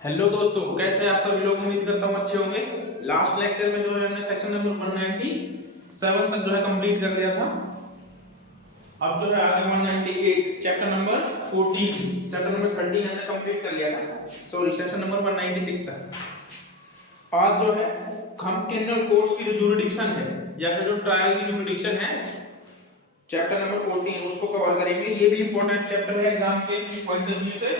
Hello दोस्तों, कैसे हैं आप सभी लोग। उम्मीद करता हूँ अच्छे होंगे। लास्ट लेक्चर में जो है हमने सेक्शन नंबर 197 तक जो है कंप्लीट कर लिया था। अब जो है आगे 198 चैप्टर नंबर 14 चैप्टर नंबर 13 हमने कंप्लीट कर लिया था। सॉरी, सेक्शन नंबर 196 तक। आज जो है हम क्रिमिनल कोड्स की जो जुरिडिक्शन है या फिर जो ट्रायल की जुरिडिक्शन है चैप्टर नंबर 14 उसको कवर करेंगे। ये भी इंपॉर्टेंट चैप्टर है एग्जाम के पॉइंट ऑफ व्यू से।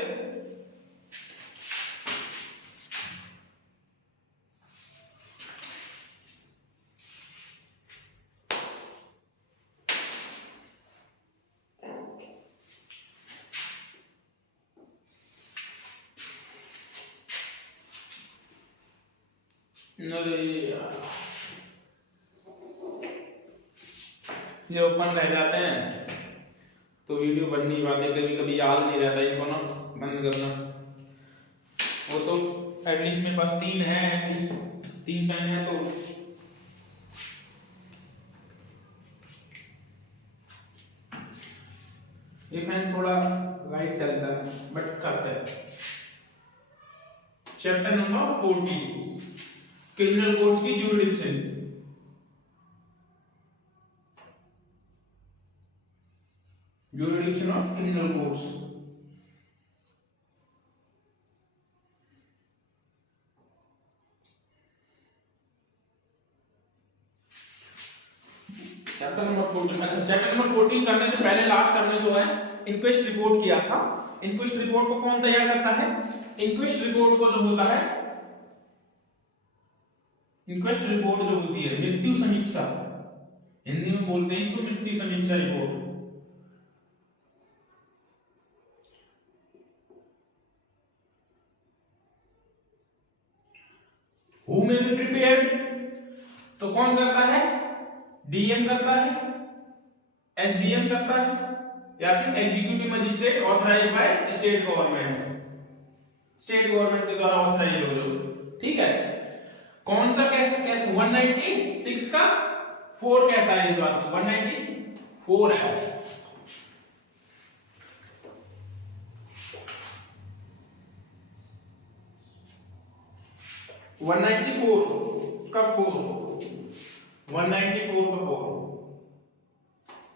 अरे यार, ये ओपन रह जाते हैं तो वीडियो बन नहीं पाते, कभी कभी याद नहीं रहता इनको ना बंद करना। वो तो एटलीस्ट मेरे पास 3 है, एटलीस्ट 3 पेन है। तो ये पेन थोड़ा लाइट चलता है बट करता है। चैप्टर नंबर 14 क्रिमिनल कोड्स की jurisdiction. jurisdiction of criminal courts। Chapter number 14। अच्छा, चैप्टर नंबर 14 करने से पहले लास्ट हमने जो है इंक्वेस्ट रिपोर्ट किया था। इंक्वेस्ट रिपोर्ट को कौन तैयार करता है? इंक्वेस्ट रिपोर्ट को जो होता है, इंक्वेस्ट रिपोर्ट जो होती है मृत्यु समीक्षा, हिंदी में बोलते हैं इसको मृत्यु समीक्षा report. Who may be prepared, तो कौन करता है? डीएम करता है, एसडीएम करता है, या फिर executive magistrate authorised by state government, state government के द्वारा ऑथराइज हो जो। ठीक है, कौन सा कहता है? 196 का 4 कहता है इस बात को। 194 है। 194 का 4, 194 का 4।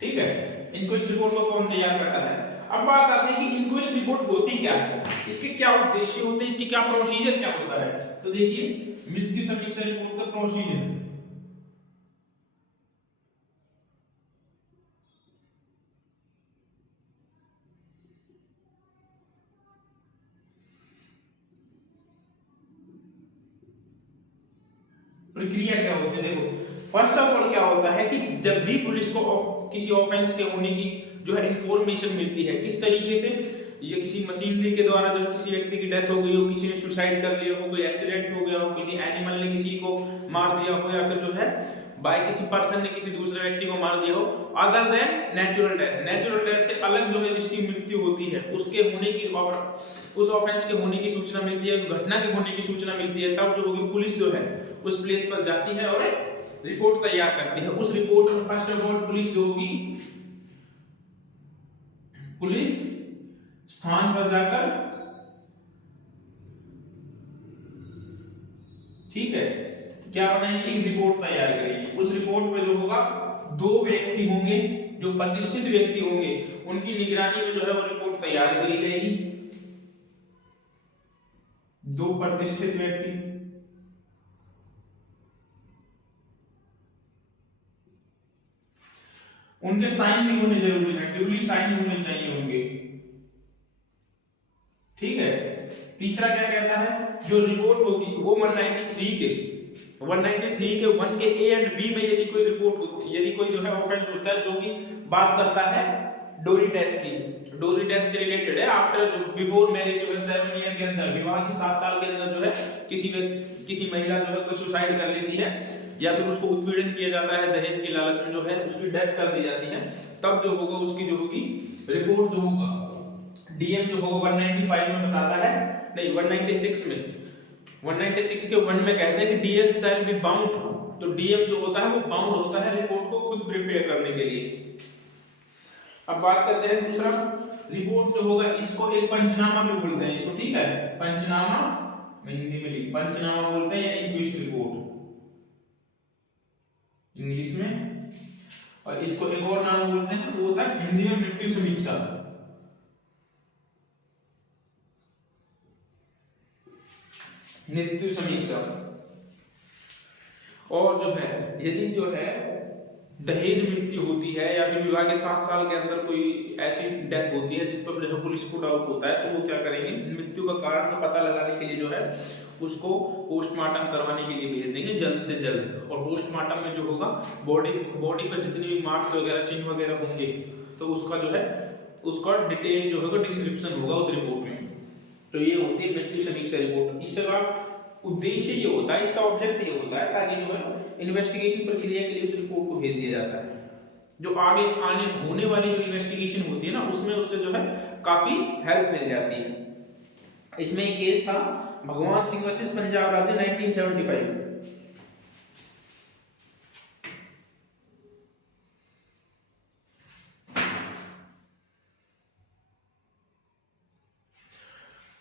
ठीक है, इंक्वेस्ट रिपोर्ट को कौन तैयार करता है? अब बात आती है कि इंक्वेस्ट रिपोर्ट होती क्या है, इसके क्या उद्देश्य होते हैं, इसकी क्या प्रोसीजर क्या होता है। तो देखिए, मृत्यु समीक्षा रिपोर्ट का प्रोसीजर। प्रक्रिया क्या होती है? देखो, फर्स्ट ऑफ ऑल क्या होता है कि जब भी पुलिस को किसी ऑफेंस के होने की जो है इंफॉर्मेशन मिलती है, किस तरीके से, ये किसी मशीनरी के द्वारा जो किसी व्यक्ति की डेथ हो गई हो, किसी ने सुसाइड कर लिया हो, कोई एक्सीडेंट हो गया हो, किसी एनिमल ने किसी को मार दिया हो, या फिर जो है बाय किसी पर्सन ने किसी दूसरे व्यक्ति को मार दिया हो, other than natural death. Natural death से अलग जो है जिसकी मृत्यु होती है, उसके होने की और उस ऑफेंस के होने की सूचना मिलती है, उस घटना के होने की सूचना मिलती है, तब जो होगी पुलिस जो है उस प्लेस पर जाती है और रिपोर्ट तैयार करती है। उस रिपोर्ट में फर्स्ट ऑफ ऑल पुलिस जो होगी, पुलिस स्थान पर जाकर, ठीक है, क्या बनाएंगे? एक रिपोर्ट तैयार करेंगे। उस रिपोर्ट में जो होगा 2 व्यक्ति होंगे, जो प्रतिष्ठित व्यक्ति होंगे, उनकी निगरानी में जो है वो रिपोर्ट तैयार करी जाएगी। 2 प्रतिष्ठित व्यक्ति, उनके साइन भी होने जरूरी है, ड्यूली साइन होने चाहिए उनके। ठीक है, तीसरा क्या कहता है? जो रिपोर्ट होगी वो 193 के 1 के ए एंड बी में यदि कोई रिपोर्ट होती है, यदि कोई जो है ऑफेंस होता है जो कि बात करता है डोरी डेथ की, डोरी डेथ से रिलेटेड है। आफ्टर बिफोर मैरिज जो है 7 ईयर के अंदर, विवाह के 7 साल के अंदर जो है किसी महिला जो है कोई सुसाइड कर लेती है, या फिर उसको उत्पीड़न किया जाता है दहेज की लालच में, जो है उसकी डेथ कर दी जाती है, तब जो होगा उसकी जो होगी रिपोर्ट जो होगा, डीएम जो होगा 195 में बताता है, नहीं 196 में, 196 के 1 में कहते हैं कि डीएम शैल बी बाउंड। तो डीएम जो होता है वो बाउंड होता है रिपोर्ट को खुद प्रिपेयर करने के लिए। अब बात करते हैं दूसरा रिपोर्ट जो होगा, इसको एक पंचनामा भी बोलते हैं इसको। ठीक है, पंचनामा मैं हिंदी में लिख, पंचनामा बोलते हैं या इंक्विस्ट रिपोर्ट इंग्लिश में, और इसको एक और नाम बोलते हैं, वो होता है हिंदी में मृत्यु समीक्षा। मृत्यु समीक्षा। और जो है यदि जो है दहेज मृत्यु होती है या फिर विवाह के 7 साल के अंदर कोई ऐसी डेथ होती है जिस पर पुलिस को डाउट होता है, तो वो क्या करेंगे, मृत्यु का कारण का पता लगाने के लिए जो है उसको पोस्टमार्टम करवाने के लिए भेज देंगे जल्द से जल्द। और पोस्टमार्टम में जो होगा बॉडी पर जितने भी मार्क्स वगैरह चिन्ह वगैरह होंगे तो उसका जो है उसका डिटेल जो होगा डिस्क्रिप्शन होगा उस रिपोर्ट में। तो ये होती है मृत्यु समीक्षा रिपोर्ट। इसका उद्देश्य ये होता है, इसका ऑब्जेक्ट ये होता है ताकि जो है इन्वेस्टिगेशन प्रक्रिया के लिए उस रिपोर्ट को भेज दिया जाता है। जो आगे आने होने वाली जो इन्वेस्टिगेशन होती है ना उसमें उससे जो है काफी हेल्प मिल जाती है। इसमें एक केस था भगवान सिंह वर्सेस पंजाब राज्य 1975।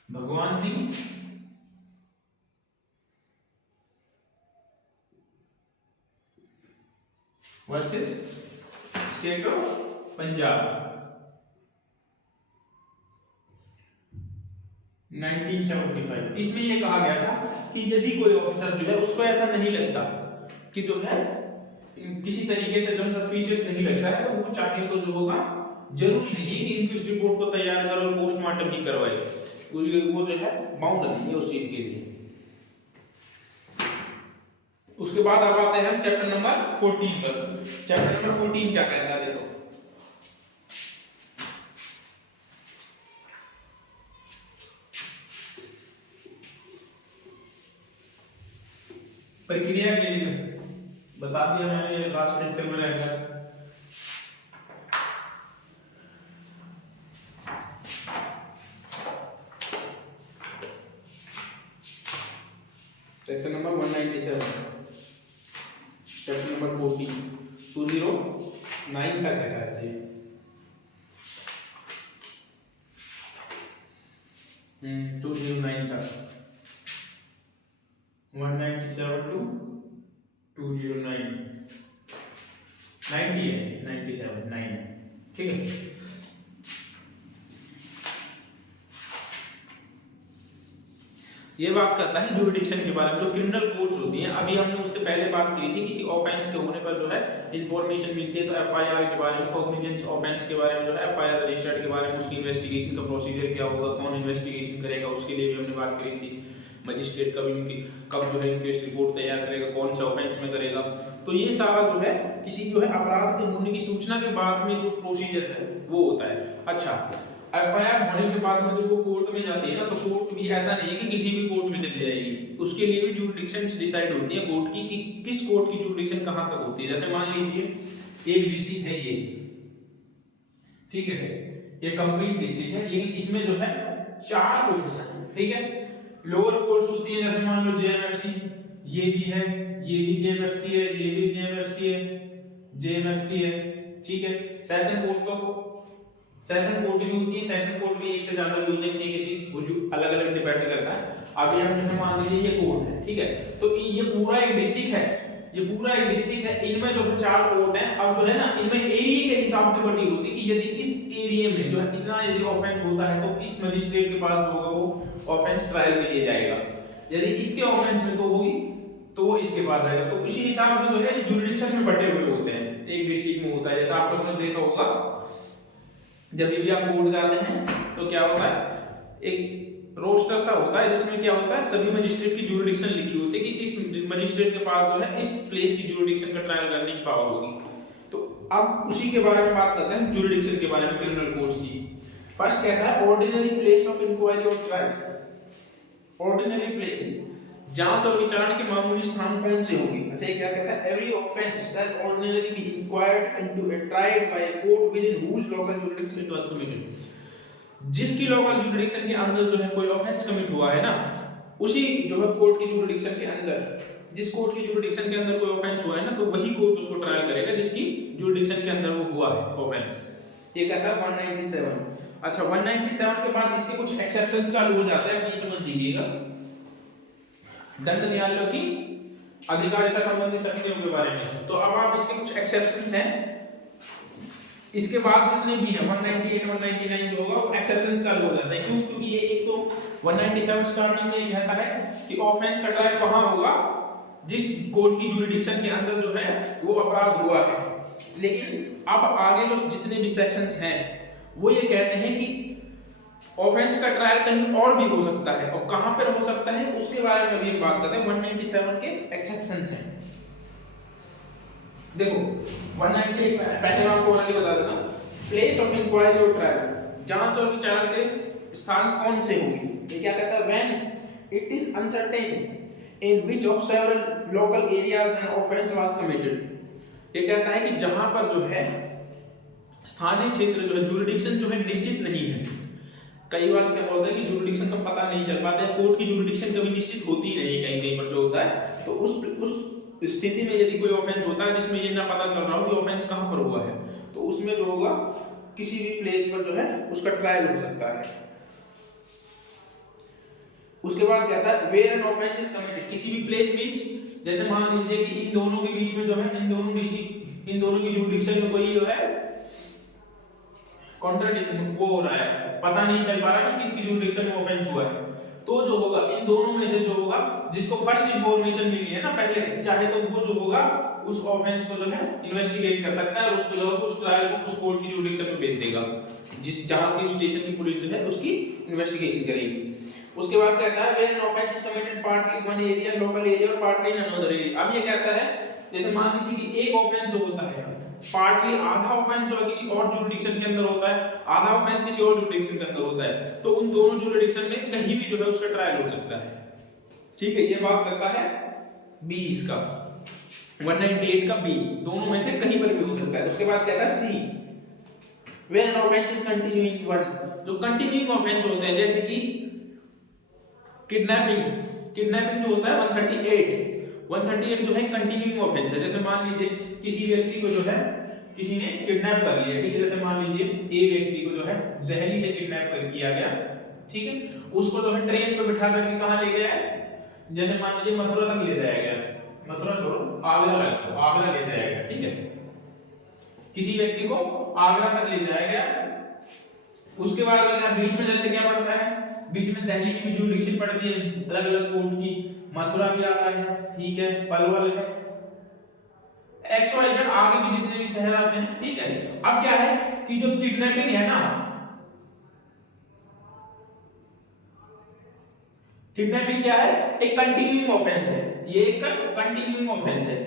भगवान Singh versus state of Punjab 1975। इसमें यह कहा गया था कि यदि कोई ऑफिसर जो है उसको ऐसा नहीं लगता कि जो है किसी तरीके से जो है सस्पिशियस नहीं लगता है, तो वो चाहे तो जो होगा, जरूरी नहीं है कि इंक्विस्ट रिपोर्ट को तैयार करो और पोस्टमार्टम ही करवाए, वो जो है बाउंड नहीं है उस चीज के लिए। उसके बाद अब आते हैं हम चैप्टर नंबर 14 पर। चैप्टर नंबर 14 क्या कहता है, देखो प्रक्रिया के लिए बता दिया मैंने लास्ट लेक्चर में रहेगा। सेक्शन नंबर 197, सेक्शन नंबर 14 209 तक है शायद से। 209 तक 197 to 209 90 है, 97 9 ठीक है। ये बात करता है जुरिडिक्शन के बारे में, जो क्रिमिनल कोर्ट्स होती हैं। अभी हमने उससे पहले बात की थी कि ऑफेंस के होने पर जो है इंफॉर्मेशन मिलती है, तो एफआईआर के बारे में, कॉग्निजेंस ऑफेंस के बारे में जो है एफआईआर रजिस्टर्ड के बारे में, उसकी इन्वेस्टिगेशन का प्रोसीजर क्या होगा, कौन इन्वेस्टिगेशन करेगा, उसके लिए भी हमने बात करी थी। मजिस्ट्रेट कब जो है इंक्वेस्ट रिपोर्ट तैयार करेगा, कौन सा ऑफेंस में करेगा। तो ये सारा जो है किसी जो है अपराध के होने की सूचना के बाद में जो प्रोसीजर है वो होता है। अच्छा, एफआईआर होने के बाद में जब वो कोर्ट में जाती है ना, तो कोर्ट भी ऐसा नहीं है कि किसी भी कोर्ट में चली जाएगी, उसके लिए भी जुरिडिक्शंस डिसाइड होती है कोर्ट की कि किस कोर्ट की जुरिडिक्शन कहां तक होती है। जैसे मान लीजिए एक डिस्ट्रिक्ट है ये, ठीक है, ये कंप्लीट डिस्ट्रिक्ट है, लेकिन इसमें जो है 4 कोर्ट्स हैं, ठीक है। लोअर कोर्ट्स होती है, जैसे मान लो जेएमएफसी, ये भी है, ये भी जेएमएफसी है, ये भी जेएमएफसी है, जेएमएफसी है, ठीक है। सेशन कोर्ट तो सेशन कोर्ट भी होती है, सेशन कोर्ट भी एक से ज्यादा भी हो सकती है, किसी वो जो अलग अलग डिपेंड करता है। अभी हम जैसे मान लीजिए ये कोर्ट है, ठीक है, तो ये पूरा एक डिस्ट्रिक्ट है, ये पूरा एक डिस्ट्रिक्ट है, इनमें जो 4 कोर्ट हैं। अब जो है ना, इनमें एरिया के हिसाब से बटी होती है कि यदि इस एरिया में जो है इतना यदि ऑफेंस होता है तो इस मजिस्ट्रेट के पास जो होगा वो ऑफेंस ट्रायल के लिए जाएगा, यदि इसके ऑफेंस में तो होगी तो वो इसके पास आएगा। तो उसी हिसाब से जो है जुरिडिक्शन में बटे हुए होते हैं, एक डिस्ट्रिक्ट में होता है। जैसा आप लोगों ने देखा होगा जब भी आप कोर्ट जाते हैं तो क्या होता है, एक रोस्टर सा होता है जिसमें क्या होता है, सभी मजिस्ट्रेट की जुरिडिक्शन लिखी होती है कि इस मजिस्ट्रेट के पास जो है इस प्लेस की जुरिडिक्शन का ट्रायल करने की पावर होगी। तो अब उसी के बारे में बात करते हैं, जुरिडिक्शन के बारे में क्रिमिनल कोर्ट्स की। फर्स्ट कहता है ऑर्डिनरी प्लेस ऑफ इंक्वायरी और ट्रायल। ऑर्डिनरी प्लेस, जांच और विचारण के मामूली स्थान कौन से होंगे। अच्छा, ये क्या कहता है, every offence shall ordinary be inquired into a tried by a court within whose local jurisdiction it was committed. जिसकी लोकल जुरिडिक्शन के अंदर जो है कोई ऑफेंस कमिट हुआ है ना, उसी जो है कोर्ट की जुरिडिक्शन के अंदर, जिस कोर्ट की जुरिडिक्शन के अंदर कोई ऑफेंस हुआ है ना, तो वही कोर्ट उसको ट्रायल करेगा जिसकी जुरिडिक्शन के अंदर वो हुआ है ऑफेंस। ये कहता है 197। अच्छा, 197 के बाद इसके कुछ एक्सेप्शंस चालू हो जाते हैं, ये समझ लीजिएगा। दंड न्यायालयों की अधिकारिता संबंधी शक्तियों के बारे में। तो अब आप इसके कुछ एक्सेप्शंस हैं, इसके बाद जितने भी हैं 198 199 जो होगा वो एक्सेप्शंस चालू हो जाते हैं। क्यों? क्योंकि ये एक तो 197 स्टार्टिंग में ये कहता है कि ऑफेंस का ट्रायल कहां होगा, जिस कोर्ट की ज्यूरिडिक्शन के अंदर जो है वो अपराध हुआ है। लेकिन अब आगे जो जितने भी सेक्शंस हैं वो ये कहते हैं कि ऑफेंस का ट्रायल कहीं और भी हो सकता है, और कहां पर हो सकता है उसके बारे में अभी हम बात करते हैं। 197 के एक्सेप्शंस हैं। देखो 198 पहले मैं आपको आगे बता देता हूं। प्लेस ऑफ इंक्वायरी और ट्रायल, जांच और विचारण के स्थान कौन से होंगे। ये क्या कहता है, when it is uncertain in which of several local areas an offence was committed. ये कहता है कि जहां पर जो है स्थानीय क्षेत्र जो है ज्यूरिडिक्शन जो है निश्चित नहीं है। कई बार क्या होता है कि ज्यूरिडिक्शन का पता नहीं चल पाता है, कोर्ट की ज्यूरिडिक्शन कभी निश्चित होती ही नहीं, कहीं कहीं पर जो होता है। तो उस स्थिति में यदि कोई ऑफेंस होता है जिसमें ये ना पता चल रहा हो कि ऑफेंस कहां पर हुआ है, तो उसमें जो होगा किसी भी प्लेस पर जो है उसका ट्रायल हो सकता है। उसके बाद कहता है where an offence is committed, किसी भी प्लेस मींस जैसे मान लीजिए कि इन दोनों के बीच में जो है इन दोनों की ज्यूरिडिक्शन में कोई जो है कॉन्ट्राडिक्ट वो हो रहा है, पता नहीं चल पा रहा कि किसकी ज्यूरिडिक्शन में ऑफेंस हुआ है। तो जो होगा इन दोनों में से जो होगा जिसको फर्स्ट इंफॉर्मेशन मिली है ना पहले, चाहे तो वो जो होगा उस ऑफेंस को जो है इन्वेस्टिगेट कर सकता है और उसको जो उस ट्रायल को उस कोर्ट की ज्यूरिडिक्शन में भेज देगा, जिस जहां की स्टेशन की पुलिस जो है उसकी इन्वेस्टिगेशन करेगी। उसके बाद कहता है when an offence is committed partly one area local area और पार्टली इन अनदर एरिया। अब ये कहता है जैसे मान लीजिए कि एक ऑफेंस जो होता है पार्टली, आधा ऑफेंस जो है किसी और ज्यूरिडिक्शन के अंदर होता है, आधा ऑफेंस किसी और ज्यूरिडिक्शन के अंदर होता है, तो उन दोनों ज्यूरिडिक्शन में कहीं भी जो है उसका ट्रायल हो सकता है। ठीक है, ये बात करता है बी इसका 198 का बी, दोनों में से कहीं पर भी हो सकता है। उसके बाद कहता है see when an offence is continuing one, जो कंटिन्यूइंग ऑफेंस होते हैं जैसे कि किडनैपिंग जो होता है 138 जो है कंटिन्यूइंग ऑफेंस है। जैसे मान लीजिए किसी व्यक्ति को जो है किसी ने किडनैप कर लिया, ठीक है, जैसे मान लीजिए ए व्यक्ति को जो है दिल्ली से किडनैप कर किया गया, ठीक है, उसको जो है ट्रेन पे बिठा करके कहां ले गया, जैसे मान लीजिए मथुरा तक ले जाया गया, मथुरा छोड़ो आगरा ले जाया गया, ठीक है, किसी व्यक्ति को आगरा तक ले जाया गया। उसके बाद अगर बीच में जैसे क्या पड़ता है, बीच में दिल्ली की भी ज्यूरिडिक्शन पड़ती है अलग अलग कोर्ट की, मथुरा भी आता है, ठीक है, पलवल है, XYZ आगे भी जितने भी शहर आते हैं, ठीक है। अब क्या है कि जो किडनैपिंग है ना, किडनैपिंग क्या है, एक कंटिन्यूइंग ऑफेंस है, ये एक कंटिन्यूइंग ऑफेंस है।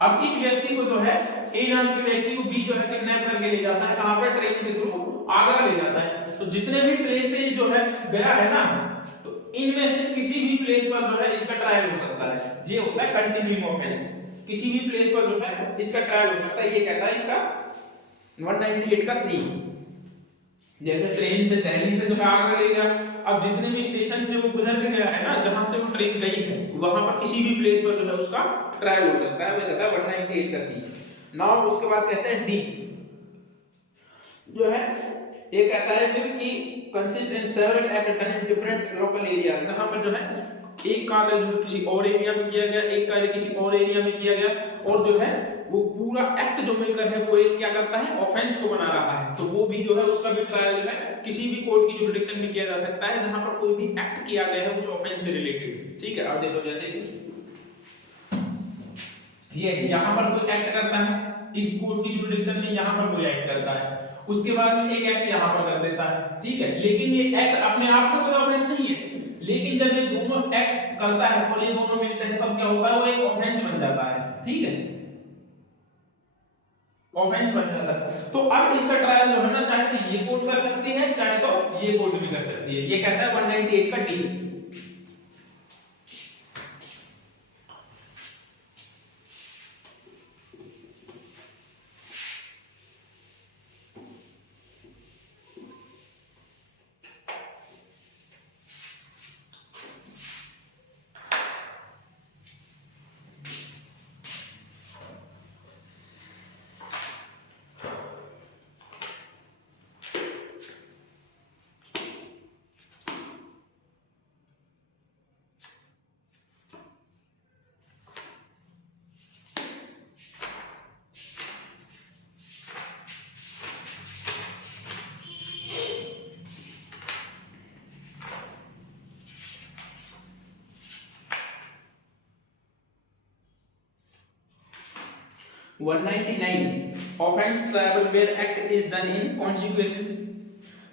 अब इस व्यक्ति को जो है ए नाम के व्यक्ति को बी जो है किडनैप करके ले जाता है, कहां पर, ट्रेन के थ्रू आगरा ले जाता है। तो जितने भी प्लेसेस जो है गया है ना, तो इनमें से किसी भी प्लेस पर जो है इसका ट्रायल हो सकता है, ये होता है कंटिन्यूइंग ऑफेंस। किसी भी प्लेस पर जो है इसका ट्रायल हो सकता है, ये कहता है इसका 198 का सी। जैसे ट्रेन से दिल्ली से जो है आगरा ले गया, अब जितने भी स्टेशन से वो गुजर के गया है ना, जहां से वो ट्रेन गई है, वहां पर किसी भी प्लेस पर जो है उसका ट्रायल हो सकता है, वो कहता है 198 का सी। नाउ उसके बाद कहते हैं डी जो है, ये कहता है फिर कि consist in several act done in different local area, जहां पर जो है एक कार्य जो है किसी और एरिया में किया गया, एक कार्य किसी और एरिया में किया गया, और जो है वो पूरा एक्ट जो मिलकर है वो एक क्या करता है, ऑफेंस को बना रहा है। तो वो भी जो है उसका भी ट्रायल जो है किसी भी कोर्ट की ज्यूरिडिक्शन में किया जा सकता है जहां पर कोई भी एक्ट किया गया है उस ऑफेंस से रिलेटेड, ठीक है। अब देखो जैसे ये यहां पर कोई एक्ट करता है इस कोर्ट की ज्यूरिडिक्शन में, यहां पर कोई एक्ट करता है, उसके बाद में एक एक्ट यहां पर कर देता है, ठीक है, लेकिन ये एक्ट अपने आप में कोई ऑफेंस नहीं है, लेकिन जब ये दोनों एक्ट करता है और ये दोनों मिलते हैं तब क्या होता है, वो एक ऑफेंस बन जाता है, ठीक है, ऑफेंस बन जाता है। तो अब इसका ट्रायल जो है ना, चाहे तो ये कोर्ट कर सकती है, चाहे तो ये कोर्ट भी कर सकती है। ये कहता है 198 का D. 199 offence triable where act is done in consequences.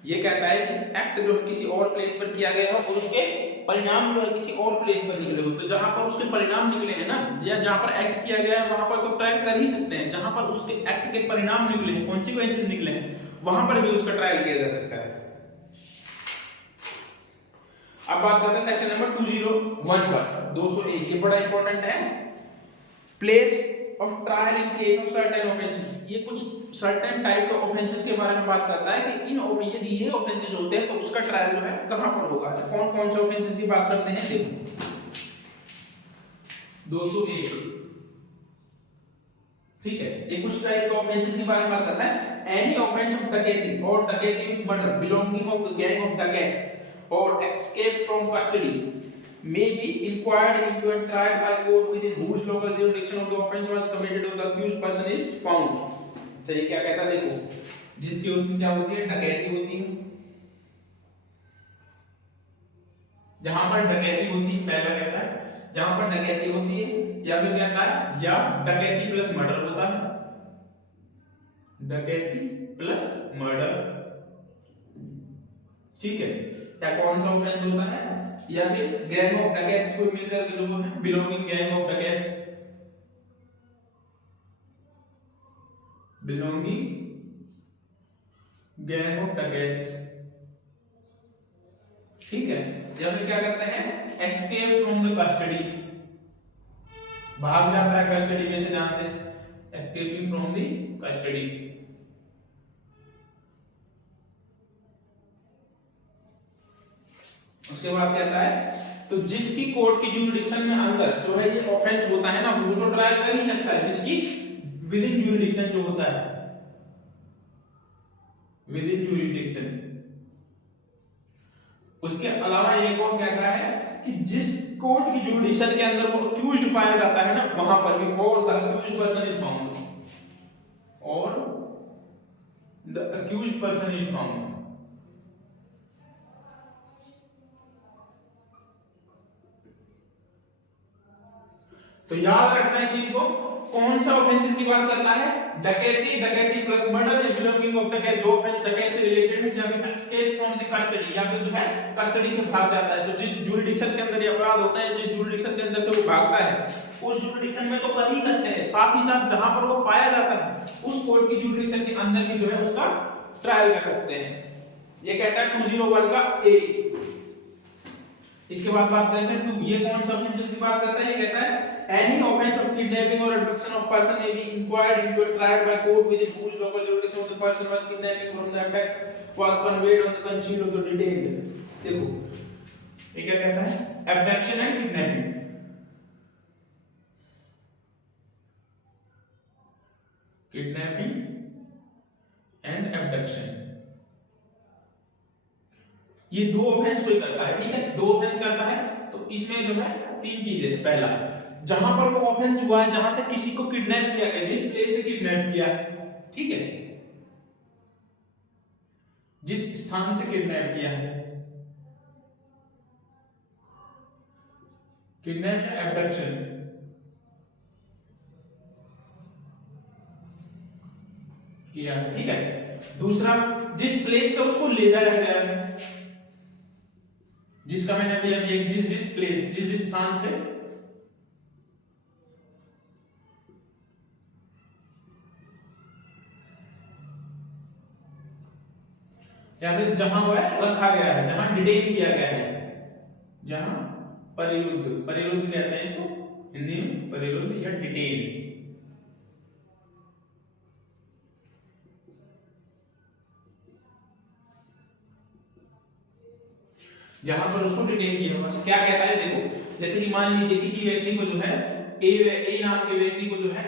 ये कहता है कि एक्ट जो है किसी और प्लेस पर किया गया हो और उसके परिणाम जो है किसी और प्लेस पर निकले हो। तो जहां पर उसके परिणाम निकले हैं ना, या जहां पर एक्ट किया गया है वहां पर तो ट्रायल कर ही सकते हैं। जहां पर उसके एक्ट के परिणाम निकले हैं, कॉन्सिक्वेंसेस निकले हैं, वहां पर भी उसका ट्रायल किया जा सकता है। अब बात करते हैं सेक्शन नंबर 201 पर 201। ये बड़ा इंपॉर्टेंट है। Place of trial in case of certain offences. ये कुछ सर्टेन टाइप के ऑफेंसेस के बारे में बात करता है कि इन यदि ये ऑफेंसेस होते हैं तो उसका ट्रायल जो है कहां पर होगा। अच्छा, कौन कौन से ऑफेंसेस की बात करते हैं देखो। 201, ठीक है, ये कुछ टाइप के ऑफेंसेस के बारे में बात करता है। एनी ऑफेंस ऑफ डकैती और डकैती with murder belonging of the gang of dacoits or escape from custody may be inquired into and tried by court within whose local jurisdiction of the offence was committed or the accused person is found। चलिए क्या कहता है देखो, जिसके उसमें क्या होती है, डकैती होती है। जहां पर डकैती होती है, पहला कहता है जहां पर डकैती होती है, या फिर कहता है या डकैती प्लस मर्डर होता है, डकैती प्लस मर्डर, ठीक है। क्या कौन सा ऑफेंस होता है, या फिर गैंग ऑफ डकैट्स को मिलकर के जो है belonging gang of dacoits, belonging gang of dacoits, ठीक है। या फिर क्या करते हैं, एस्केप फ्रॉम द कस्टडी, भाग जाता है कस्टडी में से, जहां से एस्केपिंग फ्रॉम द कस्टडी। उसके बाद कहता है तो जिसकी कोर्ट की ज्यूरिडिक्शन में अंदर जो है ये ऑफेंस होता है ना, वो तो ट्रायल कर ही सकता है, जिसकी विद इन ज्यूरिडिक्शन जो होता है, विद इन ज्यूरिडिक्शन। उसके अलावा एक और कहता है कि जिस कोर्ट की ज्यूरिडिक्शन के अंदर वो अक्यूज्ड पाया जाता है ना, वहां पर भी or the accused person is found, or the accused person is found. तो याद रखना है इसी को, कौन सा ऑफेंसेस की बात करता है, डकैती, डकैती प्लस मर्डर, या बिलोंगिंग ऑफ डकैत, जो ऑफेंस डकैत से रिलेटेड है, या फिर एस्केप फ्रॉम द कस्टडी, या फिर जो है कस्टडी से भाग जाता है। तो जिस ज्यूरिडिक्शन के अंदर ये अपराध होता है, जिस ज्यूरिडिक्शन के अंदर से वो भागता है, उस ज्यूरिडिक्शन में तो कर ही सकते हैं, साथ ही साथ जहां पर वो पाया जाता है उस कोर्ट की ज्यूरिडिक्शन के अंदर भी जो है उसका ट्रायल कर सकते हैं। ये कहता है 201 का ए। इसके बाद बात करते हैं 2, ये कौन सा ऑफेंसेस की बात करता है, ये कहता है any offense of kidnapping or abduction of person may be inquired into and tried by court within whose local jurisdiction the person was kidnapping from the abduct was conveyed on the concealed of the detained। देखो ये क्या कहता है, abduction and kidnapping, kidnapping and abduction, ये दो offence कोई करता है, ठीक है, दो ऑफेंस करता है। तो इसमें जो है तीन चीजें, पहला जहां पर वो ऑफेंस हुआ है, जहां से किसी को किडनैप किया गया, जिस प्लेस से किडनैप किया है, ठीक है, जिस स्थान से किडनैप किया है, किडनैप या एब्डक्शन, किया है, ठीक है। दूसरा जिस प्लेस से उसको ले जाया गया है, जिसका मैंने अभी अभी जिस प्लेस, जिस स्थान से, या फिर जहां वो है रखा गया है, जहां डिटेन किया गया है, जहां परिरुद्ध, परिरुद्ध कहते हैं इसको हिंदी में, परिरुद्ध या डिटेन, जहां पर उसको डिटेन किया हुआ है। क्या कहता है देखो, जैसे कि मान लीजिए किसी व्यक्ति को जो है ए नाम के व्यक्ति को जो है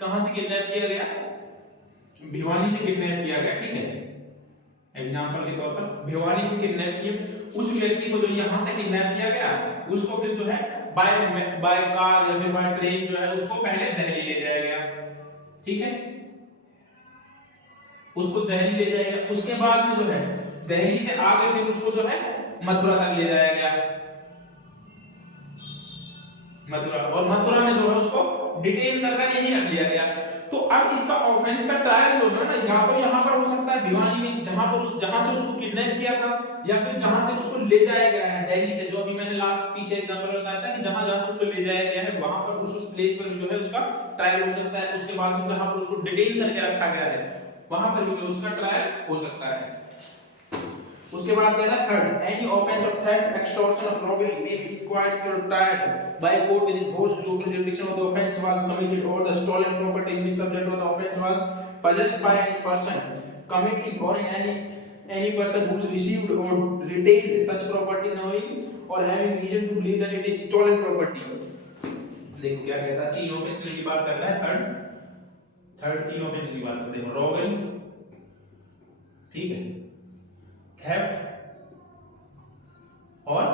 कहां से किडनैप किया गया, भिवानी से किडनैप किया गया, ठीक है, एग्जांपल के तौर पर भिवानी से किडनैप किया। उस व्यक्ति को जो यहां से किडनैप किया गया, उसको फिर जो है बाय कार या फिर बाय ट्रेन जो है उसको पहले दिल्ली ले जाया गया, ठीक है, उसको दिल्ली ले जाया गया। उसके बाद में जो है दिल्ली से आगे फिर उसको जो है मथुरा तक ले जाया गया, मथुरा, और मथुरा में जो है उसको डिटेन करके यहीं रख लिया गया। तो अब इसका ऑफेंस का ट्रायल जो है ना, या तो यहाँ पर हो सकता है भिवानी में, जहाँ से उसको किडनैप किया था, या फिर जहाँ से उसको ले जाया गया है दिल्ली से, जो अभी मैंने लास्ट पीछे एग्जांपल बताया था कि जहाँ से उसको ले जाया गया है वहां पर उस प्लेस पर जो है उसका ट्रायल हो सकता है। उसके बाद में जहाँ पर उसको डिटेन करके रखा गया है वहां पर भी जो उसका ट्रायल हो सकता है। उसके बाद कहता है third, any offence of theft, extortion or robbery may be required to trial by a court within whose local jurisdiction of the offense was committed, or the stolen property in which subject of the offense was possessed by any person committing or in any person who received or retained such property knowing or having reason to believe that it is stolen property। देखो क्या कहता है, तीन offence की बात कर रहा है। थर्ड तीन ऑफेंस की बात करते हैं, रॉबरी, ठीक है, थेफ्ट और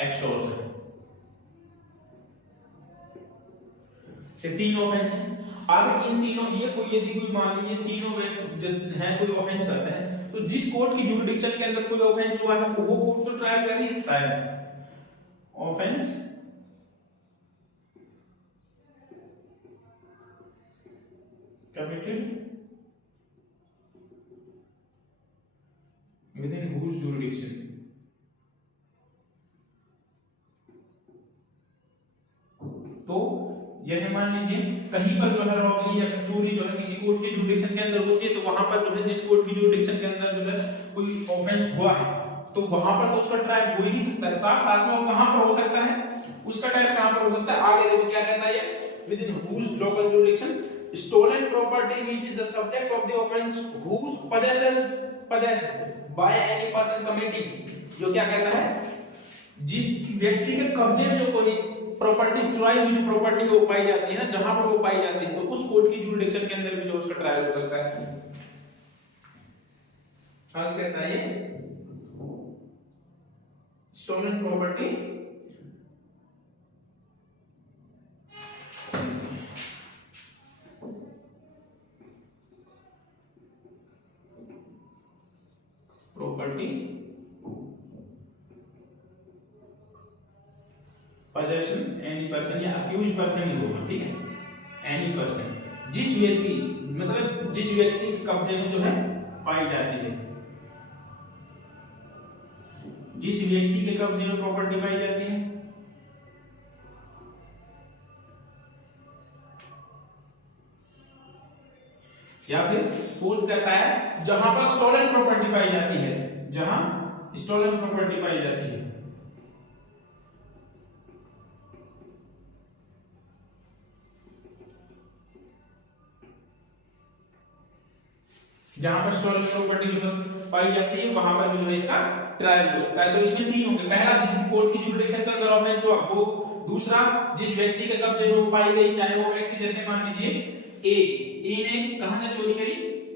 एक्सटॉर्शन, ये तीन ऑफेंस हैं। अब इन तीनों, ये कोई यदि कोई मान लीजिए तीनों हैं कोई ऑफेंस करते हैं, तो जिस कोर्ट की जुरिडिक्शन के अंदर कोई ऑफेंस हुआ है वो कोर्ट तो ट्रायल कर ही सकता है। Offence committed within whose jurisdiction, तो जैसे मान लीजिए कहीं पर जो है रॉबरी या फिर चोरी जो है किसी कोर्ट के जुरिडिक्शन के अंदर होती है, तो वहां पर जो है जिस कोर्ट की जुरिडिक्शन के अंदर जो है कोई ऑफेंस हुआ है तो वहां पर तो उसका ट्रायल हो ही सकता है। साथ साथ में वो कहां पर हो सकता है, उसका ट्रायल कहां पर हो सकता है, आगे देखो क्या कहता है ये, within whose local jurisdiction stolen property which is the subject of the offense whose possessed by any person committing, जो क्या कहता है, जिस व्यक्ति के कब्जे में जो कोई प्रॉपर्टी चुराई हुई प्रॉपर्टी वो पाई जाती है ना, जहां पर वो पाई जाती है, तो उस कोर्ट की जुरिडिक्शन के अंदर भी जो उसका ट्रायल हो सकता है। आगे कहता है ये stolen property possession any person या accused person ही होगा, ठीक है, any person, जिस व्यक्ति मतलब जिस व्यक्ति के कब्जे में जो है पाई जाती है, जिस व्यक्ति के कब्जे में प्रॉपर्टी पाई जाती है, या फिर फोर्थ कहता है जहां पर स्टोलन प्रॉपर्टी पाई जाती है, जहां स्टोलन प्रॉपर्टी पाई जाती है, जहां पर स्टोलन प्रॉपर्टी जो पाई जाती है वहां पर भी जो है इसका ट्रायल हो सकता है। तो इसमें तीन होंगे, पहला जिस कोर्ट की जुरिडिक्शन के अंदर ऑफेंस हुआ वो, दूसरा जिस व्यक्ति के कब्जे में पाई गई, चाहे वो व्यक्ति जैसे मान लीजिए ए ने कहां से चोरी करी,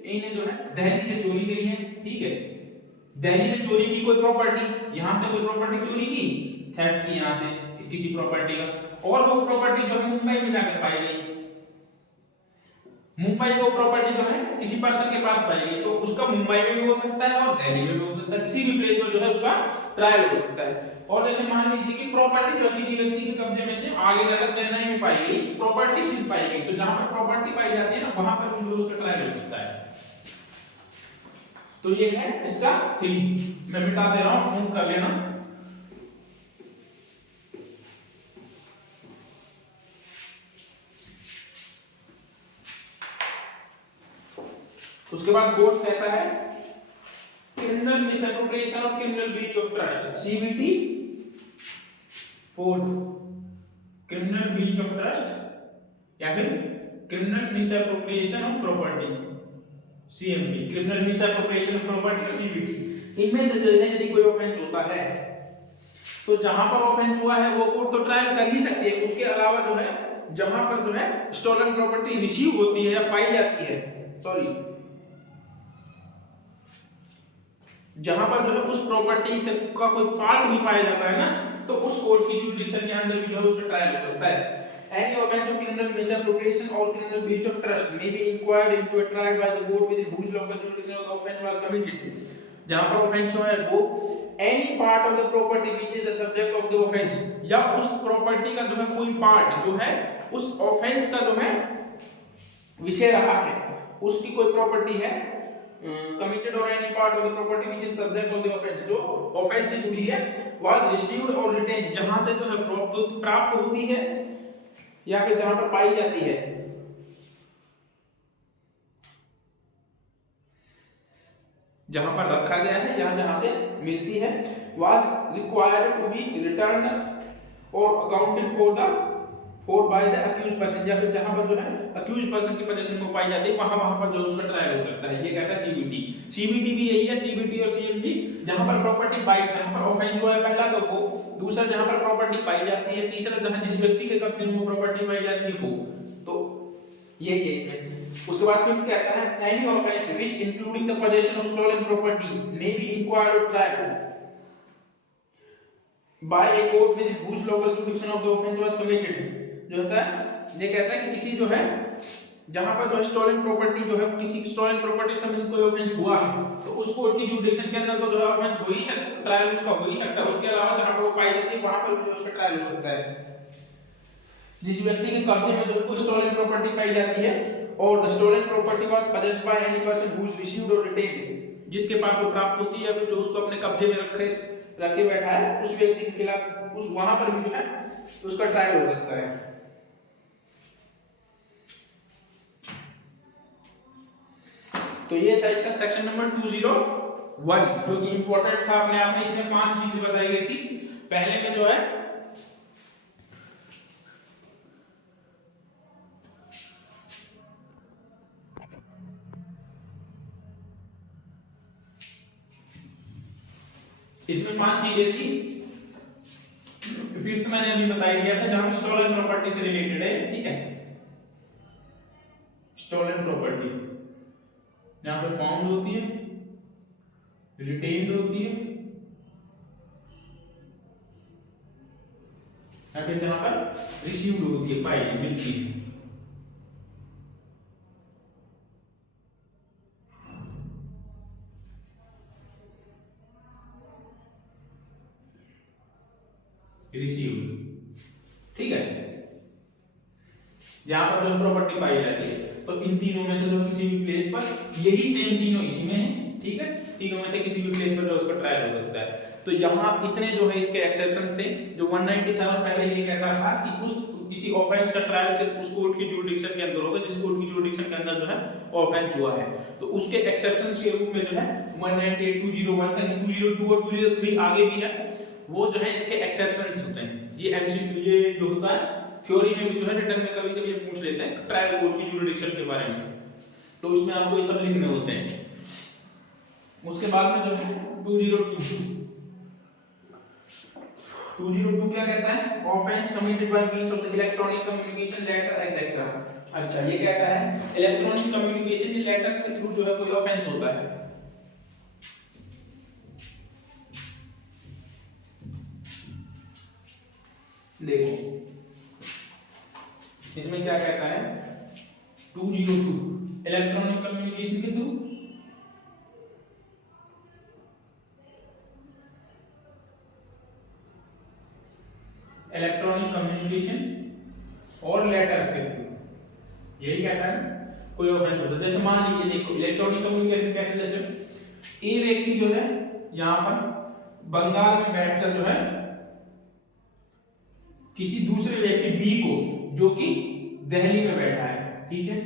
ए ने जो है दिल्ली से चोरी करी है, ठीक है, दिल्ली से चोरी की कोई प्रॉपर्टी, यहां से कोई प्रॉपर्टी चोरी की, थेफ्ट की यहां से किसी प्रॉपर्टी का, और वो प्रॉपर्टी जो है मुंबई में जाकर पाई गई, मुंबई में वो प्रॉपर्टी जो है किसी पर्सन के पास पाई गई, तो उसका मुंबई में भी हो सकता है और दिल्ली में भी हो सकता है, किसी भी प्लेस पर जो है उसका ट्रायल हो सकता है। और जैसे मान लीजिए कि प्रॉपर्टी जो किसी व्यक्ति के कब्जे में से आगे जाकर चेन्नई में पाई गई, प्रॉपर्टी सिर्फ पाई गई, तो जहां पर प्रॉपर्टी पाई जाती है ना वहां पर भी उसका ट्रायल हो सकता है। तो ये है इसका 3, मैं मिटा दे रहा हूं, मूव कर लेना। उसके बाद फोर्थ कहता है criminal misappropriation or criminal breach of trust, CBT. Fourth criminal breach of trust या फिर criminal misappropriation of property, CMP, criminal misappropriation of property or CBT. इनमें से जो है यदि कोई ऑफेंस होता है तो जहां पर ऑफेंस हुआ है वो कोर्ट तो ट्रायल कर ही सकती है। उसके अलावा जो है जहां पर जो है स्टोलन प्रॉपर्टी रिसीव होती है या पाई जाती है, सॉरी, जहां पर जो है उस प्रॉपर्टी से का कोई पार्ट भी पाया जाता है ना, तो उस कोर्ट की जुरिडिक्शन के अंदर भी जो है उसका ट्रायल हो सकता है। Any offense of criminal misappropriation or criminal breach of trust may be inquired into a trial by the court within whose local jurisdiction the offense was committed। जहां पर ऑफेंस हुआ है वो any part of the property which is the subject of the offense, या उस property का जो है कोई पार्ट जो है उस ऑफेंस का जो है विषय रहा है, उसकी कोई प्रॉपर्टी है committed or any part of the property which is subject of the offense, जो offense से जुड़ी है, was received or retained, जहां से जो है प्राप्त होती है या फिर जहां पर पाई जाती है, जहां पर रखा गया है या जहां से मिलती है, was required to be returned or accounted for by the accused person, या फिर जहां पर जो है accused person की पोजीशन में पाई जाती है वहां पर जो उसका ट्रायल हो सकता है, ये कहता है सीबीटी। सीबीटी भी यही है, सीबीटी और सीएमडी, जहां पर प्रॉपर्टी पाई, जहां पर ऑफेंस हुआ है पहला तो वो, दूसरा जहां पर प्रॉपर्टी पाई जाती है, तीसरा जहां जिस व्यक्ति के कब्जे में वो प्रॉपर्टी पाई जाती है वो, तो यही है इसमें। उसके बाद फिर कहता है any offence which including the possession of stolen property may be inquired और tried by a court with whose local jurisdiction of the offense was committed, जो होता है ये कहता है कि किसी जो है जहां पर जो स्टोलन प्रॉपर्टी जो है, किसी स्टोलन प्रॉपर्टी से कोई ऑफेंस हुआ है तो उस कोर्ट की जुरिडिक्शन के अंदर तो जो है ऑफेंस हो ही सकता, ट्रायल उसका हो ही सकता है, उसके अलावा जहां पर वो पाई जाती है वहां पर भी जो उसका ट्रायल हो सकता है। जिस व्यक्ति के कब्जे में जो कोई स्टोलन प्रॉपर्टी पाई जाती है और the stolen property was possessed by any person who is received or retained, जिसके पास वो प्राप्त होती है या फिर जो उसको अपने कब्जे में रखे बैठा है, उस व्यक्ति के खिलाफ उस वहां पर भी जो है तो उसका ट्रायल हो सकता है। तो ये था इसका सेक्शन नंबर 201, जो कि इंपॉर्टेंट था अपने आप में। इसमें 5 चीजें बताई गई थी। पहले में जो है इसमें 5 चीजें थी। फिफ्थ मैंने अभी बताई दिया था जहां स्टोलन प्रॉपर्टी से रिलेटेड है, ठीक है। स्टोलन प्रॉपर्टी जहां पे फाउंड होती है, रिटेन्ड होती है, या फिर जहां पर रिसीव्ड होती है, पाई मिलती है। रिसीव्ड, ठीक है, जहां पर जो प्रॉपर्टी पाई जाती है। तो इन तीनों में से जो किसी भी प्लेस पर, यही सेम तीनों इसी में है, ठीक है, तीनों में से किसी भी प्लेस पर जो उसका ट्रायल हो सकता है। तो यहाँ इतने जो है इसके एक्सेप्शंस थे। जो 197 पहले ये कहता था कि उस किसी ऑफेंस का ट्रायल सिर्फ उस कोर्ट की जुरिडिक्शन के अंदर होगा जिस कोर्ट की जुरिडिक्शन के अंदर जो है ऑफेंस हुआ है। तो उसके एक्सेप्शंस के रूप में जो है 198, 201 तक, 202 और 203 आगे भी है, वो जो है इसके एक्सेप्शंस होते हैं। ये एमसीक्यू, ये जो होता है थ्योरी में भी जो है, रिटर्न में कभी कभी पूछ लेते हैं ट्रायल कोर्ट की जुरिडिक्शन के बारे में, तो उसमें आपको ये सब लिखने होते हैं। उसके बाद में जो है 202 क्या कहता है? Offence committed by means of the electronic communication, letter etcetera. अच्छा, ये कहता है इलेक्ट्रॉनिक कम्युनिकेशन के लेटर्स के थ्रू जो है कोई ऑफेंस होता है। देखो इसमें क्या कहता है 202 इलेक्ट्रॉनिक कम्युनिकेशन के थ्रू इलेक्ट्रॉनिक कम्युनिकेशन और लेटर्स के थ्रू, यही कहता है कोई ऑफेंस होता है। जैसे मान लीजिए, देखो इलेक्ट्रॉनिक कम्युनिकेशन कैसे, जैसे ए व्यक्ति जो है यहां पर बंगाल में बैठकर जो है किसी दूसरे व्यक्ति बी को, जो कि दिल्ली में बैठा है, ठीक है,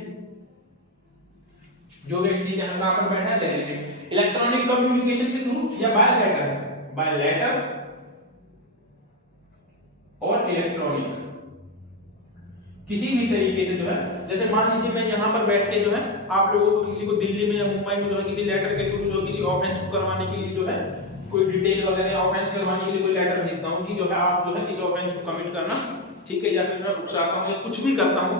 जो व्यक्ति कहां पर बैठा है, दिल्ली में, इलेक्ट्रॉनिक कम्युनिकेशन के थ्रू या बाय लेटर और इलेक्ट्रॉनिक किसी भी तरीके से जो है, जैसे मान लीजिए मैं यहां पर बैठ के जो है आप लोगों को किसी को दिल्ली में या मुंबई में जो है किसी लेटर के थ्रू जो किसी ऑफेंस को करवाने के लिए जो है कोई डिटेल वगैरह ऑफेंस करवाने के लिए कोई लेटर भेजता हूं कि जो है आप जो है इस ऑफेंस को कमिट करना, ठीक है, या फिर मैं उकसाता हूं या कुछ भी करता हूं,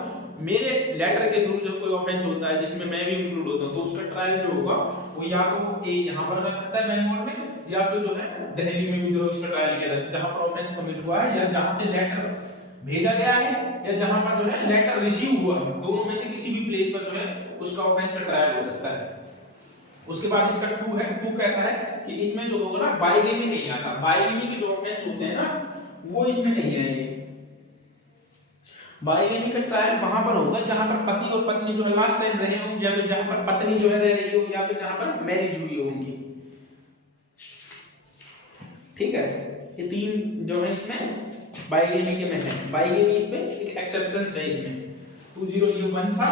मेरे लेटर के थ्रू जो कोई ऑफेंस होता है जिसमें मैं भी इंक्लूड होता हूं, तो उसका ट्रायल जो होगा वो या तो ए यहां पर कर सकता है बेंगलोर में, या फिर जो है दिल्ली में भी जो उसका ट्रायल किया जा सकता है, जहां पर ऑफेंस कमिट हुआ है या जहां से लेटर भेजा गया है या जहां पर जो है लेटर रिसीव हुआ है, दोनों में से किसी भी प्लेस पर जो है उसका ऑफेंस का ट्रायल हो सकता है। उसके बाद इसका 2 है, 2 कहता है कि इसमें जो होगा ना बाइगेमी नहीं आता, बाइगेमी के जो ऑफेंस होते हैं ना वो इसमें नहीं आएंगे। बाइगेमी का ट्रायल वहां पर होगा जहां पर पति और पत्नी जो है लास्ट टाइम रहे हो, या फिर जहां पर पत्नी जो है रह रही हो, या फिर जहां पर मैरिज हुई हो उनकी। ठीक है, ये तीन जो है इसमें बाइगेमी के में है। बाइगेमी इसमें एक एक्सेप्शन है, इसमें 2001 था,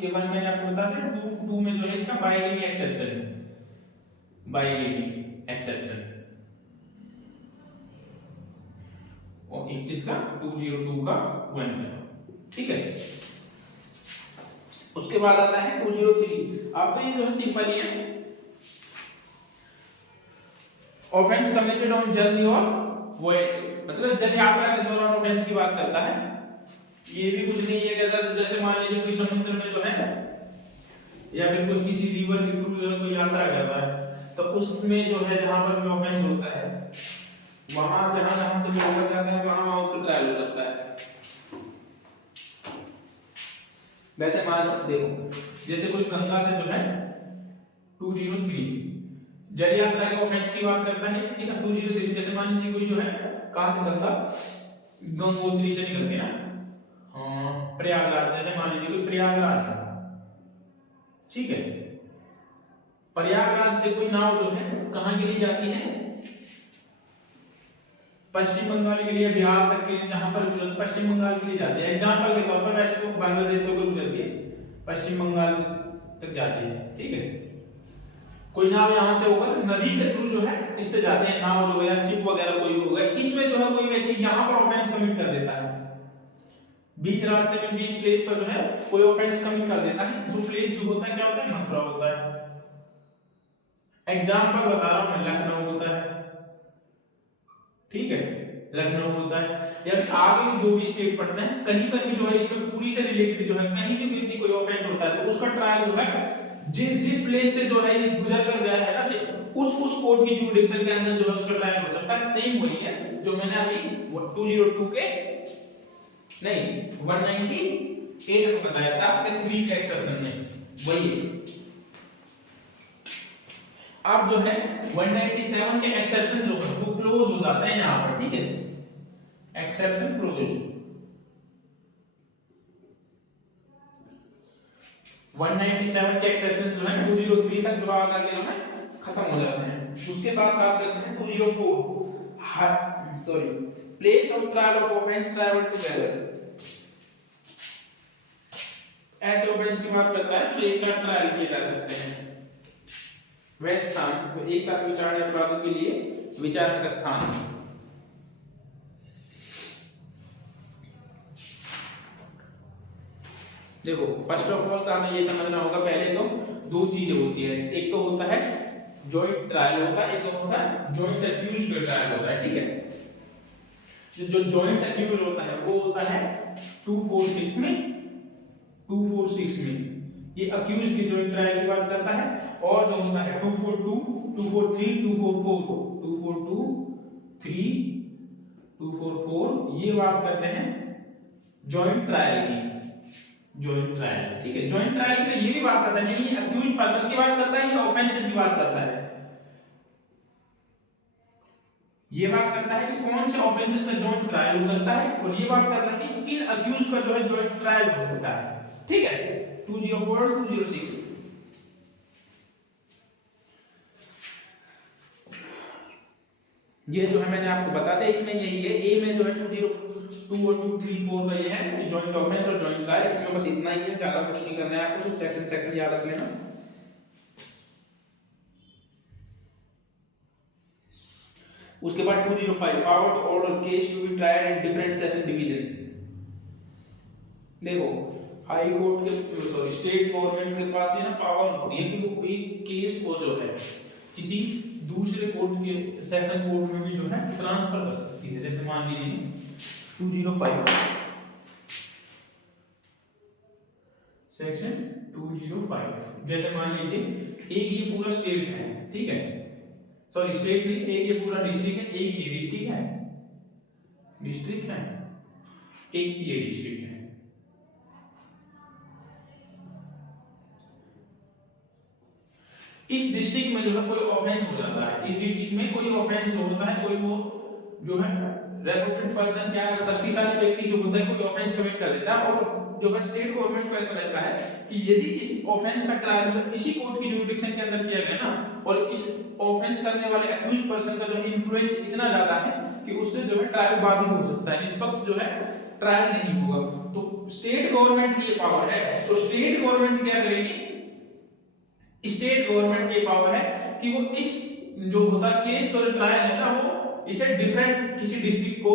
ये 1 मैंने आपको बता दिया, 2 में जो है इसका बाइगेमी एक्सेप्शन है, बाइगेमी एक्सेप्शन। और इसका 202 का 1 है। ठीक है, उसके बाद आता है 203। आप तो ये जो है सिंपल ही है, ऑफेंस कमिटेड ऑन जर्नी और वॉयज, मतलब जल यात्रा के दौरान ऑफेंस की बात करता है। ये भी कुछ नहीं है कहता, जैसे मान लीजिए कोई समुद्र में जो है या फिर कोई किसी रिवर के थ्रू जो है कोई यात्रा कर रहा है, तो उसमें जो है जहां पर भी ऑफेंस होता है, वहां जहां से जो होकर जाता है वहां उसका ट्रायल हो सकता है। वैसे मान लो देखो, जैसे कोई गंगा से जो है 203 जल यात्रा के ऑफेंस की बात करता है, ठीक है। 203 जैसे मान लीजिए कोई जो है कहां से निकलता, गंगोत्री से निकल के ना प्रयागराज, जैसे मान लीजिए कोई प्रयागराज है, ठीक है, प्रयागराज से कोई नाव जो है कहां के लिए जाती है, पश्चिम बंगाल के लिए, बिहार तक के लिए, जहां पर भी पश्चिम बंगाल के लिए जाती है एग्जांपल के तौर पर, वैसे तो बांग्लादेश से होकर गुजरती है, पश्चिम बंगाल तक जाती है, ठीक है। कोई नाव यहां से होकर नदी के थ्रू जो है इससे जाते हैं, नाव जो है शिप वगैरह कोई होगा, इसमें जो है कोई व्यक्ति यहां पर ऑफेंस कमिट कर देता है, बीच रास्ते में बीच प्लेस पर जो है कोई ऑफेंस कमिट कर देता है, जो प्लेस जो होता है क्या होता है, मथुरा होता है। एग्जांपल बता रहा हूं मैं, लखनऊ होता है, ठीक है, लखनऊ होता है, या फिर आगे भी जो भी स्टेट पढ़ते हैं कहीं पर भी जो है इसमें पूरी से रिलेटेड जो है कहीं भी व्यक्ति कोई ऑफेंस होता है तो उसका ट्रायल जो है जिस प्लेस से जो है ये गुजर कर गया है ना, उस कोर्ट की जुरिडिक्शन के अंदर जो है उसका ट्रायल हो सकता है। सेम वही है जो मैंने अभी 202 के नहीं 198 में बताया था आपके 3 के एक्सेप्शन में, वही है। अब जो है 197 के एक्सेप्शन जो है वो क्लोज हो जाते हैं यहां पर, ठीक है, एक्सेप्शन क्लोज। 197 के एक्सेप्शन जो है 203 तक जो आकर के जो है खत्म हो जाते हैं। उसके बाद बात करते हैं 204, sorry, place of trial of offence travel together. ऐसे ऑफेंस की बात करता है जो एक साथ ट्रायल किए जा सकते हैं, वह स्थान तो एक साथ विचारने अपराधों के लिए विचारने का स्थान। देखो फर्स्ट ऑफ ऑल तो हमें ये समझना होगा, पहले तो 2 चीजें होती है, एक तो होता है जॉइंट ट्रायल होता है, एक होता है जॉइंट अक्यूज्ड ट्रायल होता है, ठीक है। जो जॉइंट अक्यूज्ड होता है वो होता है 246 में, 246 में ये अक्यूज की जॉइंट ट्रायल की बात करता है, और जो होता है 242, 243, 244, 242, 3, 244 ये बात करते हैं जॉइंट ट्रायल की, जॉइंट ट्रायल, ठीक है। जॉइंट ट्रायल की ये भी बात करता है, यानी अक्यूज पर्सन की बात करता है, ये ऑफेंसेस की बात करता है, ये बात करता है कि कौन से ऑफेंसेस में जॉइंट ट्रायल हो सकता है, और ये बात करता है कि किन अक्यूज का जो है जॉइंट ट्रायल हो सकता है, ठीक है। 204, 206 ये जो है मैंने आपको बता दिया, इसमें यही है, ए में जो है 202 और 234 का ये है जॉइंट ऑफेंस और जॉइंट ट्रायल, इसमें बस इतना ही है, ज्यादा कुछ नहीं करना है आपको, सिर्फ सेक्शन याद रख लेना। उसके बाद 205 power to order case to be tried in different session division. देखो हाई कोर्ट के सॉरी स्टेट गवर्नमेंट के पास ये ना पावर होती है कि वो कोई केस को जो है किसी दूसरे कोर्ट के सेशन कोर्ट में भी जो है ट्रांसफर कर सकती है। जैसे मान लीजिए 205 सेक्शन 205, जैसे मान लीजिए एक ये पूरा स्टेट है, ठीक है, सॉरी स्टेट नहीं, एक ये पूरा डिस्ट्रिक्ट है, एक ये डिस्ट्रिक्ट है, डिस्ट्रिक्ट है, एक ये डिस्ट्रिक्ट है। इस डिस्ट्रिक्ट में जो है कोई ऑफेंस हो जाता है, इस डिस्ट्रिक्ट में कोई ऑफेंस होता है, कोई वो जो है रेपुटेड पर्सन क्या है, शक्तिशाली व्यक्ति जो होता है कोई ऑफेंस कमिट कर देता है, और जो है स्टेट गवर्नमेंट को ऐसा रहता है कि यदि इस ऑफेंस का ट्रायल इसी कोर्ट की जुरिडिक्शन के अंदर किया गया ना, और इस ऑफेंस करने वाले अक्यूज्ड पर्सन का जो इन्फ्लुएंस इतना ज्यादा है कि उससे जो है ट्रायल बाधित हो सकता है, निष्पक्ष जो है ट्रायल नहीं होगा। तो स्टेट गवर्नमेंट की पावर है। तो स्टेट गवर्नमेंट क्या करेगी, स्टेट गवर्नमेंट की पावर है कि वो इस जो होता केस का जो ट्रायल है ना, वो इसे डिफरेंट किसी डिस्ट्रिक्ट को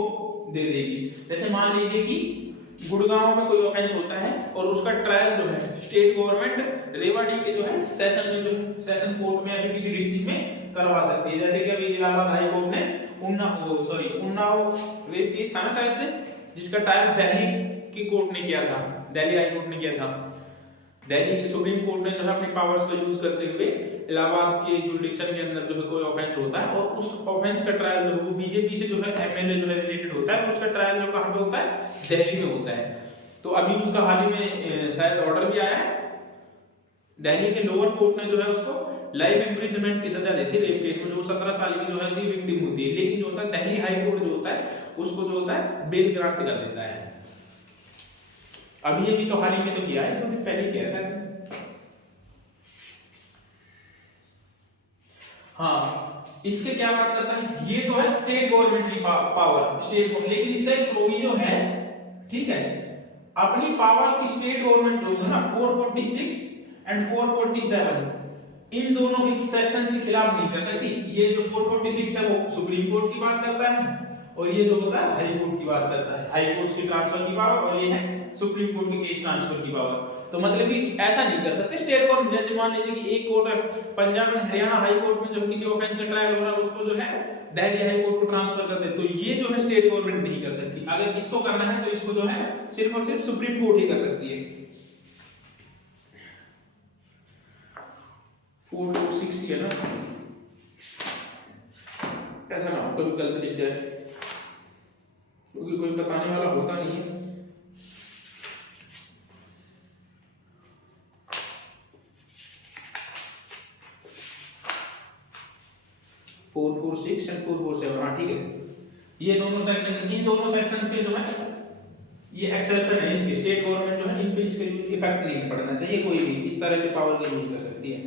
दे देगी। जैसे मान लीजिए कि गुड़गांव में कोई ऑफेंस होता है और उसका ट्रायल जो है स्टेट गवर्नमेंट रेवाड़ी के जो है सेशन में, जो है सेशन कोर्ट में या फिर किसी डिस्ट्रिक्ट में करवा सकती है। जैसे कि अभी इलाहाबाद हाई कोर्ट ने उन्नाव रेप केस था ना शायद से, जिसका ट्रायल दिल्ली की कोर्ट ने किया था, दिल्ली हाई कोर्ट ने किया था। दिल्ली सुप्रीम कोर्ट ने जो है अपनी पावर्स का यूज करते हुए इलाहाबाद के जुरिडिक्शन के अंदर जो है कोई ऑफेंस होता है और उस ऑफेंस का ट्रायल जो वो बीजेपी से जो है एमएलए जो है रिलेटेड होता है, उसका ट्रायल जो कहां पे होता है, दिल्ली में होता है। तो अभी उसका हाल ही में शायद ऑर्डर भी आया है, दिल्ली के लोअर कोर्ट ने जो है उसको लाइफ इम्प्रिजनमेंट की सजा दी थी रेप केस में, जो 17 साल की जो है विक्टिम होती है। लेकिन जो होता है दिल्ली हाई कोर्ट जो होता है उसको जो होता है बेल ग्रांट कर देता है। अभी तो हाल ही में तो किया है, तो पहले किया था। हाँ, इसके क्या बात करता है, ये तो है स्टेट गवर्नमेंट की पावर, स्टेट गवर्नमेंट, लेकिन इसका एक प्रोविजन है, ठीक है, अपनी पावर्स की स्टेट गवर्नमेंट जो है ना 446 एंड 447 इन दोनों के सेक्शंस के खिलाफ नहीं कर सकती। ये जो 446 है वो सुप्रीम कोर्ट की बात करता है, और ये जो होता है हाई कोर्ट की बात करता है, हाई कोर्ट की ट्रांसफर की पावर, और ये है सुप्रीम कोर्ट की केस ट्रांसफर की पावर। तो मतलब कि ऐसा नहीं कर सकते स्टेट गवर्नमेंट। जैसे मान लीजिए कि एक कोर्ट है Punjab and Haryana high court में जो किसी ऑफेंस का ट्रायल हो रहा है उसको जो है दिल्ली हाई कोर्ट को ट्रांसफर कर दे, तो ये जो है स्टेट गवर्नमेंट नहीं कर सकती। अगर इसको करना है तो इसको जो है सिर्फ और सिर्फ सुप्रीम कोर्ट ही कर सकती है। 446 है ना, ऐसा ना हो कभी गलत लिख जाए, क्योंकि कोई बताने वाला होता नहीं है। 446 एंड 447, हाँ ठीक है। ये दोनों सेक्शन, इन दोनों सेक्शंस के जो है ये एक्सेप्शन है इसके, स्टेट गवर्नमेंट जो है इन पे इसके यूज के इफेक्ट नहीं पड़ना चाहिए, कोई भी इस तरह से पावर का यूज कर सकती है।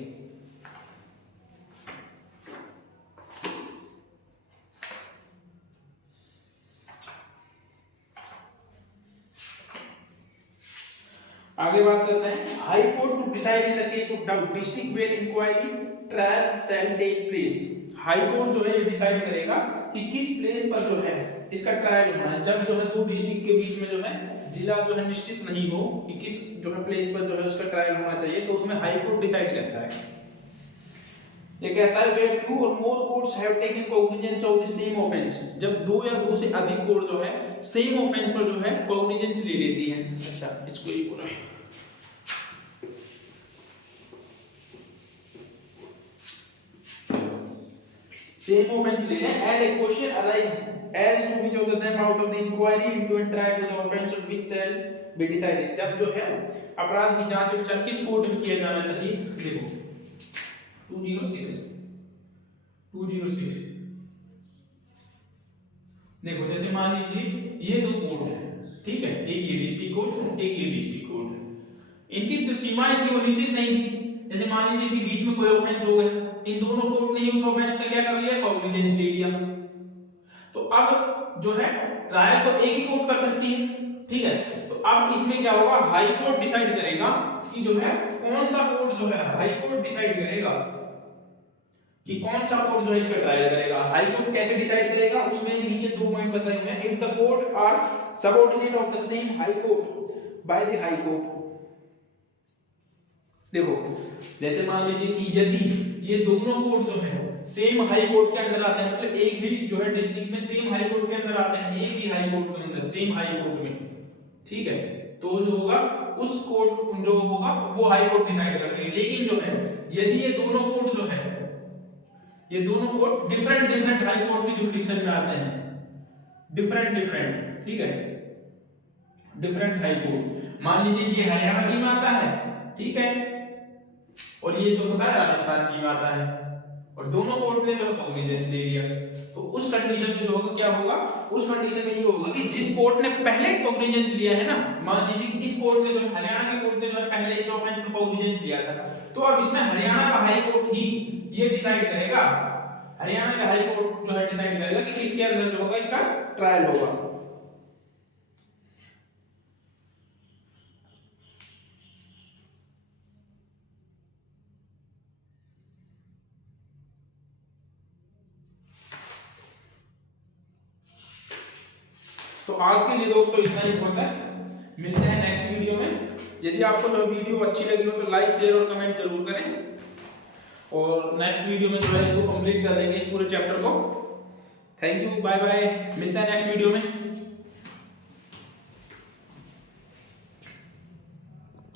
आगे बात करते हैं, high court to decide in the case of doubt district where inquiry trial shall take place. High court जो है ये डिसाइड करेगा कि किस प्लेस पर जो है इसका ट्रायल होना है, जब जो है दो डिस्ट्रिक्ट के बीच में जो है जिला जो है निश्चित नहीं हो कि किस जो है प्लेस पर जो है उसका ट्रायल होना चाहिए, तो उसमें हाई कोर्ट डिसाइड करता है। ये कहता है where two or more courts have taken cognizance of the same offense, जब दो या दो से अधिक कोर्ट जो है सेम ऑफेंस पर जो है कॉग्निजेंस ले लेती है। अच्छा, इसको ही बोला है। Same offense ले लें and a question arises as to which of them out of the inquiry into and trial with the offense of which shall be decided। जब जो है अपराध की जांच विचार किस कोर्ट में किया जाना चाहिए, देखो 206 देखो, जैसे मान लीजिए ये दो कोर्ट है, ठीक है, एक ये डिस्ट्रिक्ट कोर्ट है, एक ये डिस्ट्रिक्ट कोर्ट है। इनकी जो सीमाएं थी वो निश्चित नहीं थी। जैसे मान लीजिए कि बीच में कोई ऑफेंस हो गया, इन दोनों कोर्ट ने उस ऑफेंस का क्या कर लिया, कॉग्निजेंस ले लिया। तो अब जो है ट्रायल तो एक ही कोर्ट कर सकती है, ठीक है। तो अब इसमें क्या होगा, हाई कोर्ट डिसाइड करेगा कि जो है कौन सा कोर्ट जो है, हाई कोर्ट डिसाइड करेगा कि कौन सा कोर्ट जो है इसका ट्रायल करेगा। हाई कोर्ट कैसे डिसाइड करेगा, उसमें नीचे दो पॉइंट बताए हुए हैं। If the court are subordinate of the same high court by the high court. देखो, जैसे मान लीजिए कि यदि ये दोनों कोर्ट जो है सेम हाई कोर्ट के अंदर आते हैं, मतलब एक ही जो है डिस्ट्रिक्ट में सेम हाई कोर्ट के अंदर आते हैं, एक ही हाई कोर्ट के अंदर सेम हाई कोर्ट में, ठीक है, तो जो होगा उस कोर्ट जो होगा वो हाई कोर्ट डिसाइड करेंगे। लेकिन जो है यदि ये दोनों कोर्ट जो है, ये दोनों कोर्ट डिफरेंट हाई कोर्ट की जुरिडिक्शन में आते हैं, डिफरेंट, ठीक है, डिफरेंट हाई कोर्ट। मान लीजिए ये हरियाणा की में आता है, ठीक है, और ये जो होता है राजस्थान की में आता है, और दोनों कोर्ट ने जो है कॉग्निजेंस ले लिया, तो उस कंडीशन में जो होगा क्या होगा, उस कंडीशन में ये होगा कि जिस कोर्ट ने पहले कॉग्निजेंस लिया है ना, मान लीजिए कि इस कोर्ट ने जो हरियाणा की कोर्ट ने जो है पहले इस ऑफेंस में कॉग्निजेंस लिया था, तो अब इसमें हरियाणा का हाई कोर्ट ही ये डिसाइड करेगा, हरियाणा का हाई कोर्ट जो है डिसाइड करेगा कि किसके अंदर जो होगा इसका ट्रायल होगा। तो आज के लिए दोस्तों इतना ही बहुत है, मिलते हैं नेक्स्ट वीडियो में। यदि आपको जो वीडियो अच्छी लगी हो तो लाइक शेयर और कमेंट जरूर करें, और नेक्स्ट वीडियो में जो है इसको कंप्लीट कर देंगे इस पूरे चैप्टर को। थैंक यू, बाय बाय, मिलते हैं नेक्स्ट वीडियो में।